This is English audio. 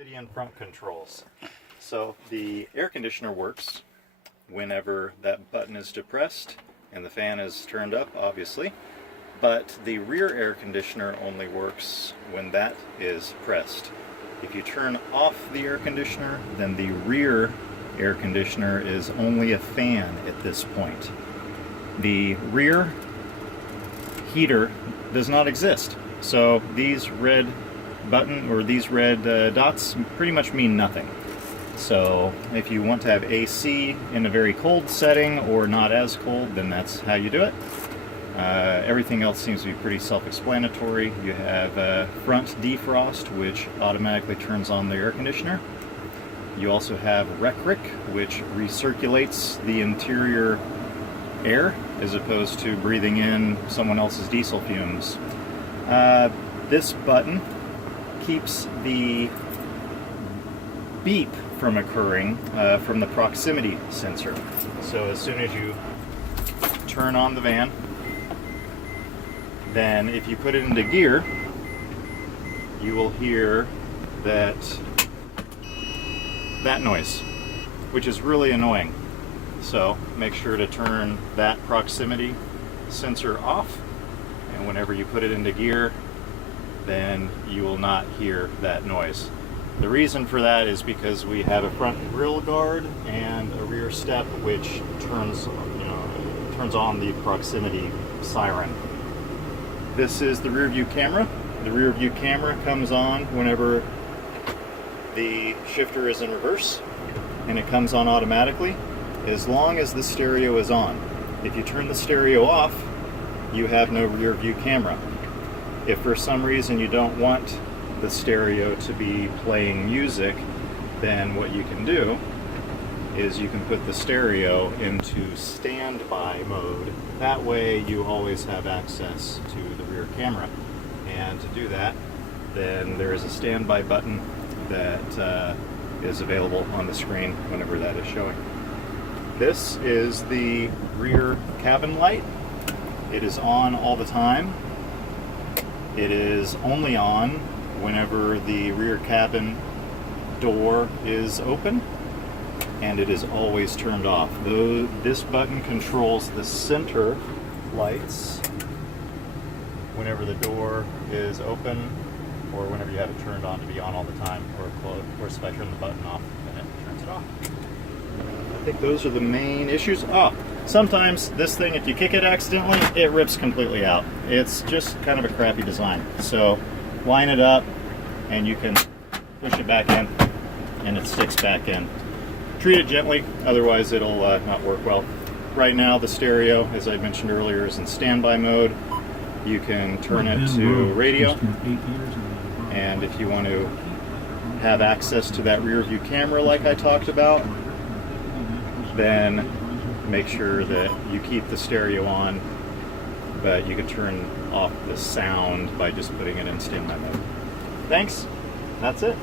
Obsidian front controls. So the air conditioner works whenever that button is depressed and the fan is turned up, obviously, but the rear air conditioner only works when that is pressed. If you turn off the air conditioner, then the rear air conditioner is only a fan at this point. The rear heater does not exist. So these red dots pretty much mean nothing. So if you want to have AC in a very cold setting or not as cold, then that's how you do it. Everything else seems to be pretty self-explanatory. You have front defrost, which automatically turns on the air conditioner. You also have rec-ric, which recirculates the interior air as opposed to breathing in someone else's diesel fumes. This button keeps the beep from occurring from the proximity sensor. So as soon as you turn on the van, then if you put it into gear, you will hear that noise, which is really annoying. So make sure to turn that proximity sensor off, and whenever you put it into gear, then you will not hear that noise. The reason for that is because we have a front grille guard and a rear step which turns on the proximity siren. This is the rear view camera. The rear view camera comes on whenever the shifter is in reverse, and it comes on automatically as long as the stereo is on. If you turn the stereo off, you have no rear view camera. If for some reason you don't want the stereo to be playing music, then what you can do is you can put the stereo into standby mode. That way you always have access to the rear camera. And to do that, then there is a standby button that is available on the screen whenever that is showing. This is the rear cabin light. It is on all the time. It is only on whenever the rear cabin door is open, and it is always turned off. This button controls the center lights whenever the door is open, or whenever you have it turned on to be on all the time, or closed. Of course, if I turn the button off, then it turns it off. I think those are the main issues. Sometimes this thing, if you kick it accidentally, it rips completely out. It's just kind of a crappy design. So line it up and you can push it back in and it sticks back in. Treat it gently, otherwise it'll not work well. Right now the stereo, as I mentioned earlier, is in standby mode. You can turn it to radio, and if you want to have access to that rear view camera like I talked about, then make sure that you keep the stereo on, but you can turn off the sound by just putting it in standby mode. Thanks, that's it.